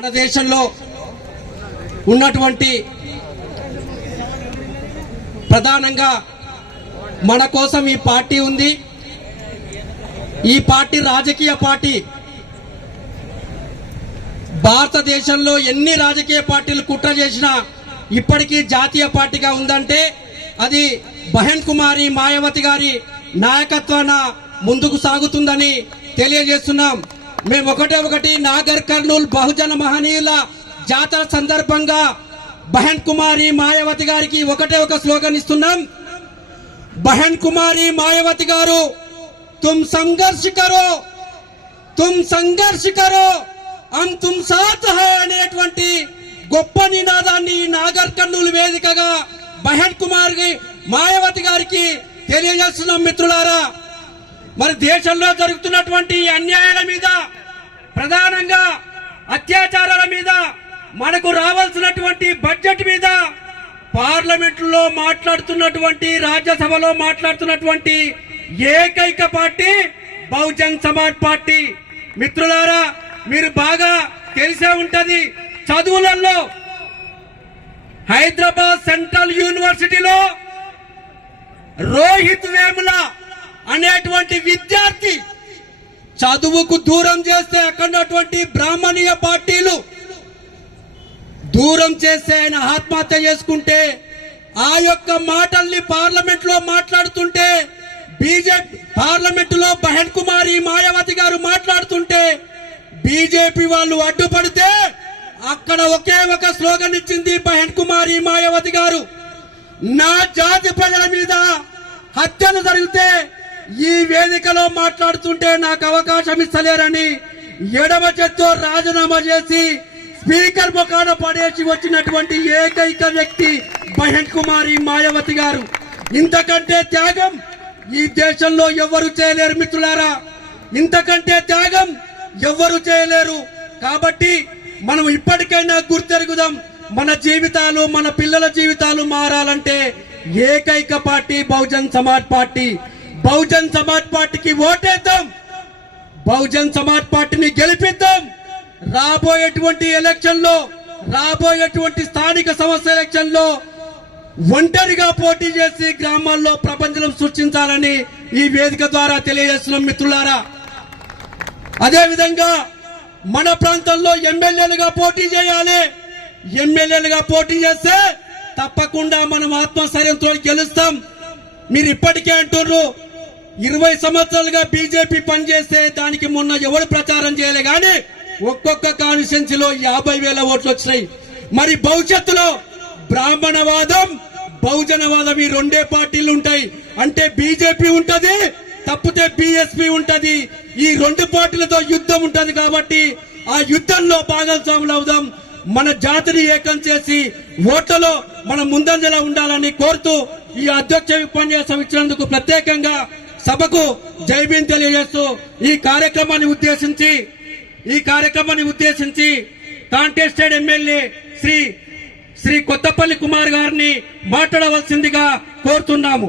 మన దేశంలో ఉన్నటువంటి ప్రధానంగా మన కోసం ఈ పార్టీ ఉంది. ఈ పార్టీ రాజకీయ పార్టీ. భారతదేశంలో ఎన్ని రాజకీయ పార్టీలు కుట్ర చేసినా ఇప్పటికీ జాతీయ పార్టీగా ఉందంటే అది బహన్ కుమారి మాయావతి గారి నాయకత్వాన ముందుకు సాగుతుందని తెలియజేస్తున్నాం. మేము ఒకటే ఒకటి నాగర్ కర్నూల్ బహుజన మహనీయుల జాతర సందర్భంగా బహన్ కుమారి మాయావతి గారికి ఒకటే ఒక స్లోగన్ ఇస్తున్నాం. బహన్ కుమారి మాయావతి గారు తుమ్ సంఘర్ష కరో తుమ్ సంఘర్ష కరో హమ్ తుమ్ సాత్ హై అనేటువంటి గొప్ప నినాదాన్ని నాగర్ కర్నూలు వేదికగా బహన్ కుమార్ మాయావతి గారికి తెలియజేస్తున్నాం మిత్రులారా. మరి దేశంలో జరుగుతున్నటువంటి అన్యాయాల మీద ప్రధానంగా అత్యాచారాల మీద మనకు రావాల్సినటువంటి బడ్జెట్ మీద పార్లమెంట్లో మాట్లాడుతున్నటువంటి రాజ్యసభలో మాట్లాడుతున్నటువంటి ఏకైక పార్టీ బహుజన్ సమాజ్ పార్టీ. మిత్రులారా మీరు బాగా తెలిసే ఉంటది చదువులలో హైదరాబాద్ సెంట్రల్ యూనివర్సిటీలో రోహిత్ వేముల అనేటువంటి విద్యార్థి చదువుకు దూరం చేస్తే అక్కడ ఉన్నటువంటి బ్రాహ్మణీయ పార్టీలు దూరం చేస్తే ఆయన ఆత్మహత్య చేసుకుంటే ఆ యొక్క మాటల్ని పార్లమెంట్లో మాట్లాడుతుంటే బీజేపీ పార్లమెంట్లో బహన్ కుమారి మాయావతి గారు మాట్లాడుతుంటే బీజేపీ వాళ్ళు అడ్డుపడితే అక్కడ ఒకే ఒక స్లోగన్ ఇచ్చింది బహన్ కుమారి మాయావతి గారు. నా జాతి ప్రజల మీద హత్యలు జరిగితే ఈ వేదికలో మాట్లాడుతుంటే నాకు అవకాశం ఇస్తలేరని ఎడమ చేత్తో రాజీనామా చేసి స్పీకర్ ముఖాన పడేసి వచ్చినటువంటి ఏకైక వ్యక్తి బహన్ కుమారి మాయావతి గారు. ఇంతకంటే త్యాగం ఈ దేశంలో ఎవరు చేయలేరు మిత్రులారా. ఇంతకంటే త్యాగం ఎవ్వరు చేయలేరు. కాబట్టి మనం ఇప్పటికైనా గుర్తెరుగుదాం మన జీవితాలు మన పిల్లల జీవితాలు మారాలంటే ఏకైక పార్టీ బహుజన్ సమాజ్ పార్టీ. బహుజన్ సమాజ్ పార్టీకి ఓటేద్దాం. బహుజన్ సమాజ్ పార్టీని గెలిపిద్దాం. రాబోయేటువంటి ఎలక్షన్లో రాబోయేటువంటి స్థానిక సంస్థ ఎలక్షన్లో ఒంటరిగా పోటీ చేసి గ్రామాల్లో ప్రపంచం సృష్టించాలని ఈ వేదిక ద్వారా తెలియజేస్తున్నాం మిత్రులారా. అదేవిధంగా మన ప్రాంతంలో ఎమ్మెల్యేలుగా పోటీ చేయాలి. ఎమ్మెల్యేలుగా పోటీ చేస్తే తప్పకుండా మనం ఆత్మస్థైర్యంతో గెలుస్తాం. మీరు ఇప్పటికే అంటున్నారు ఇరవై సంవత్సరాలుగా బీజేపీ పనిచేస్తే దానికి మొన్న ఎవరు ప్రచారం చేయలే కానీ ఒక్కొక్క కాన్స్టిట్యున్సీలో యాభై వేల ఓట్లు వచ్చినాయి. మరి భవిష్యత్తులో బ్రాహ్మణవాదం బహుజనవాదం ఈ రెండే పార్టీలు ఉంటాయి. అంటే బీజేపీ ఉంటది తప్పితే బిఎస్పీ ఉంటది. ఈ రెండు పార్టీలతో యుద్ధం ఉంటది కాబట్టి ఆ యుద్ధంలో భాగస్వాములు అవుదాం. మన జాతిని ఏకం చేసి ఓట్లలో మన ముందంజలా ఉండాలని కోరుతూ ఈ అధ్యక్ష ఉపన్యాసం ఇచ్చినందుకు ప్రత్యేకంగా సభకు జైబీన్ తెలియజేస్తూ ఈ కార్యక్రమాన్ని ఉద్దేశించి ఈ కార్యక్రమాన్ని ఉద్దేశించి కాంటెస్టెడ్ ఎమ్మెల్యే శ్రీ శ్రీ కొత్తపల్లి కుమార్ గారిని మాట్లాడవలసిందిగా కోరుతున్నాము.